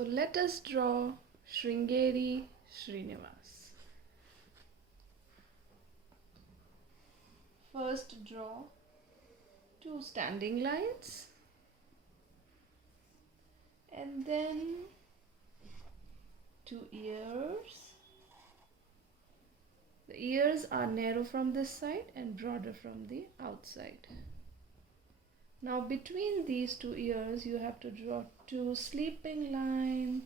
So let us draw Sringeri Srinivas. First draw two standing lines and then two ears. The ears are narrow from this side and broader from the outside. Now between these two ears you have to draw two sleeping lines,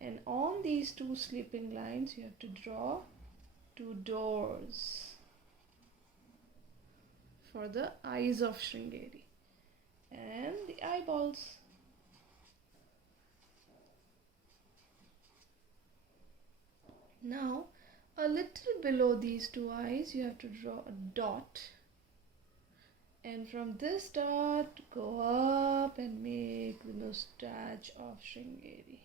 and on these two sleeping lines you have to draw two doors for the eyes of Sringeri and the eyeballs. Now a little below these two eyes you have to draw a dot, and from this dot go up and make the moustache of Sringeri.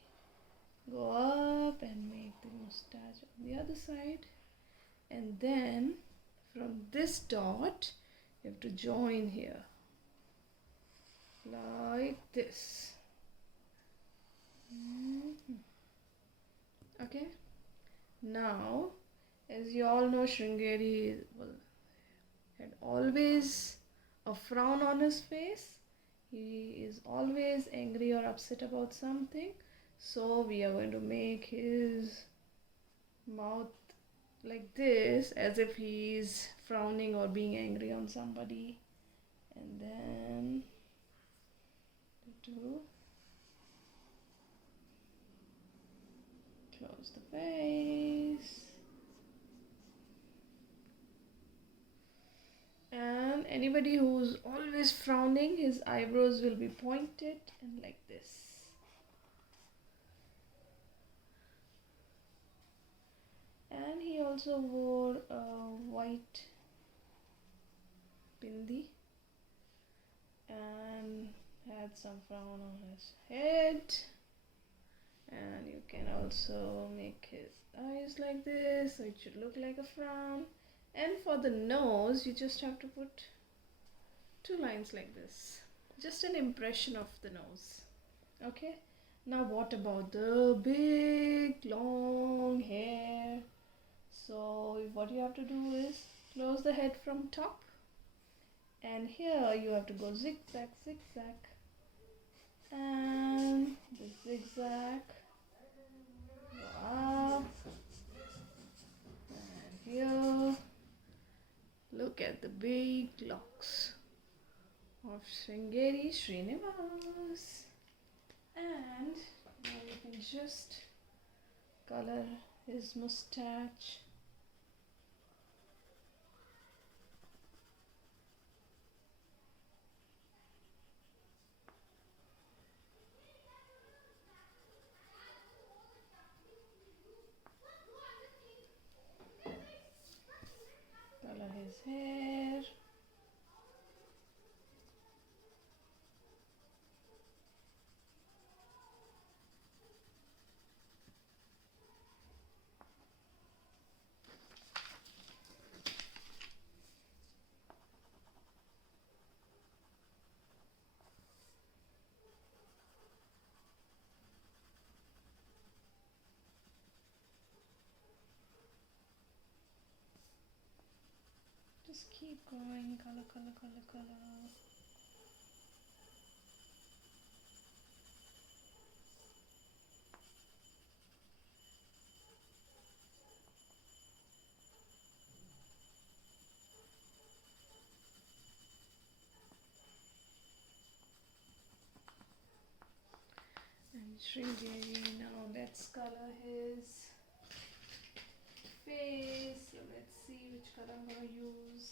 Go up and make the moustache on the other side, and then from this dot you have to join here like this. Okay, now as you all know, Sringeri had always a frown on his face. He is always angry or upset about something. So we are going to make his mouth like this, as if he is frowning or being angry on somebody. And then to close the face. And anybody who's always frowning, his eyebrows will be pointed and like this. And he also wore a white bindi and had some frown on his head. And you can also make his eyes like this, so it should look like a frown. And for the nose, you just have to put two lines like this. Just an impression of the nose. Okay? Now what about the big long hair? So what you have to do is close the head from top, and here you have to go zigzag, zigzag, and the zigzag, go up, and here look at the big locks of Sringeri Srinivas. And now you can just color his moustache. Color his hair. Just keep going, color, color, color, color. And Sringeri, now let's color his face. So let's see which color I'm going to use.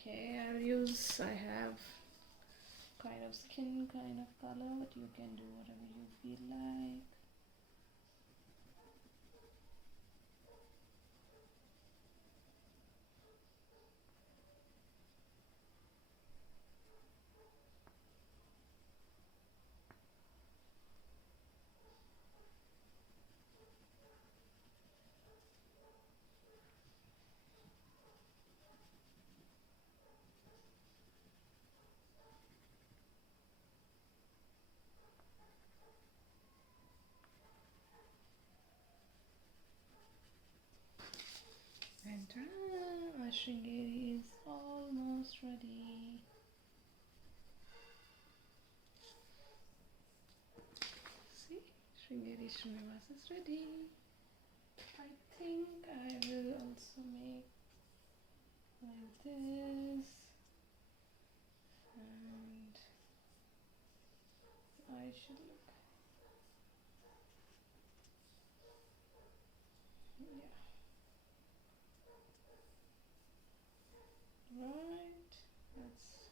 Okay, I have kind of skin kind of color, but you can do whatever you feel like. Ta-da! Our Sringeri is almost ready. See, Sringeri Srinivas is ready. I think I will also make like this, and I should look, yeah, right. That's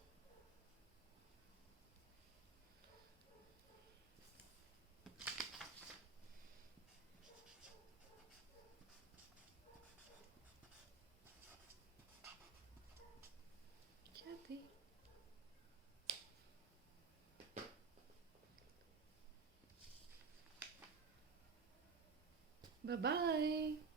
Kathy. Bye bye.